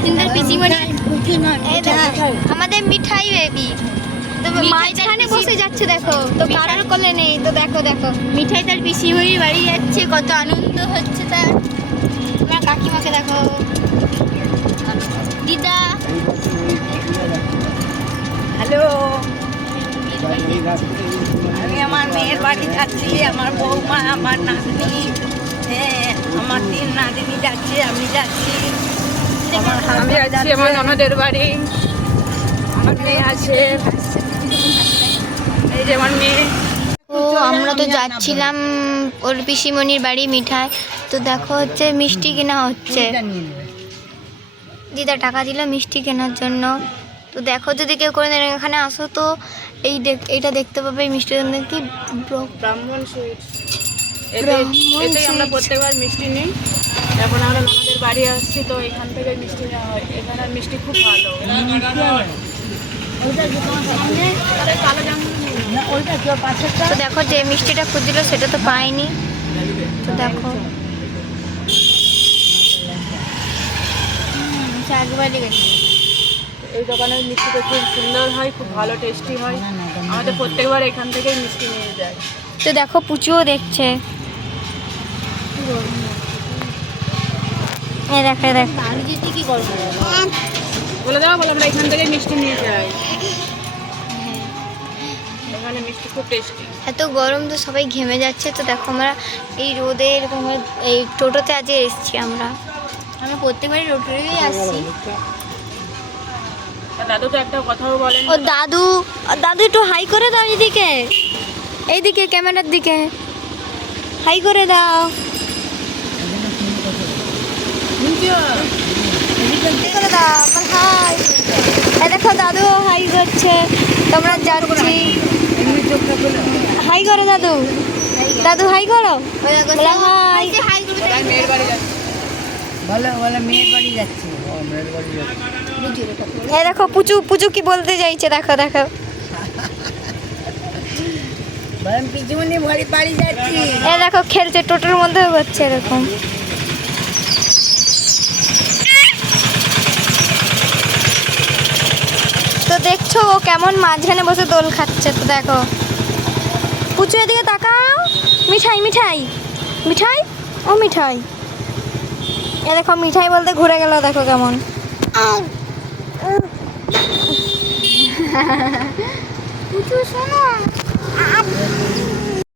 সুচিন্দার পিসিমণি আমাদের মিঠাই বেবি তো মাঝখানে বসে যাচ্ছে দেখো, তো কারোর কোলে নেই, তো দেখো দেখো মিঠাই তার পিসিমণির বাড়ি যাচ্ছে, কত আনন্দ হচ্ছে তার। তোমার কাকিমাকে দেখো, দিদা হ্যালো, আমি আমার মেয়ের বাড়ি যাচ্ছি, আমার বৌমা, আমার নাতনি, হ্যাঁ আমার 3 নাতনি যাচ্ছে, আমি যাচ্ছি। আমি যাচ্ছি আমার ননদের বাড়ি, আমার মেয়ে আছে, এই যে আমার মেয়ে। ও আমরা তো যাচ্ছিলাম ওর পিসিমণির বাড়ি মিঠাই, তো দেখো হচ্ছে মিষ্টি কেনা হচ্ছে, দিদা টাকা দিল মিষ্টি কেনার জন্য। তো দেখো যদি কেউ করে এখানে আসো তো এইটা দেখতে পাবে, এই মিষ্টির জন্য কি ব্রাহ্মণ সুইটস, এতেই আমরা প্রত্যেকবার মিষ্টি নিই। এখন আমরা ননদের বাড়ি আসছি, তো এখান থেকে মিষ্টি নেওয়া হয়। এখানে মিষ্টি খুব ভালো। তো দেখো যে মিষ্টিটা খুঁজছিল সেটা তো পাইনি, তো দেখো একবারই গেছি। এই দোকানের মিষ্টিটা খুব সুন্দর হয়, খুব ভালো টেস্টি হয়, আমাদের প্রত্যেকবার এখান থেকেই মিষ্টি নিয়ে যায়। তো দেখো পুচুও দেখছে, দেখো কি করবো বলে দাও, বলে আমরা এখান থেকে মিষ্টি নিয়ে যাই, এখানে মিষ্টি খুব টেস্টি। এত গরম তো সবাই ঘেমে যাচ্ছে, তো দেখো আমরা এই রোদে এরকম এই টোটোতে আজকে এসেছি। আমরা প্রত্যেকবারই টোটোতেই আসছি। দাদু তো একটা কথাও বলেন, ও দাদু একটু হাই করে দাও, এইদিকে ক্যামেরার দিকে হাই করে দাও, করে দাও হাই। দেখো দাদু হাই করছে, তোমরা যাচ্ছি, হাই করো দাদু, দাদু হাই করো, হাই। মেয়ের বাড়ি যাচ্ছে, মেয়ের বাড়ি যাচ্ছে। এই দেখো পুচু কি বলতে চাইছে, দেখো দেখো পিছুমনি বাড়ি যাচ্ছি। এই দেখো খেলছে, টোটোর মধ্যেও করছে এরকম। তো দেখছো ও কেমন মাঝখানে বসে দোল খাচ্ছে, তো দেখো পুচু এদিকে তাকাও, মিঠাই মিঠাই মিঠাই, ও মিঠাই, এ দেখো মিঠাই বলতে ঘুরে গেল, দেখো কেমন। পুচু শোনো,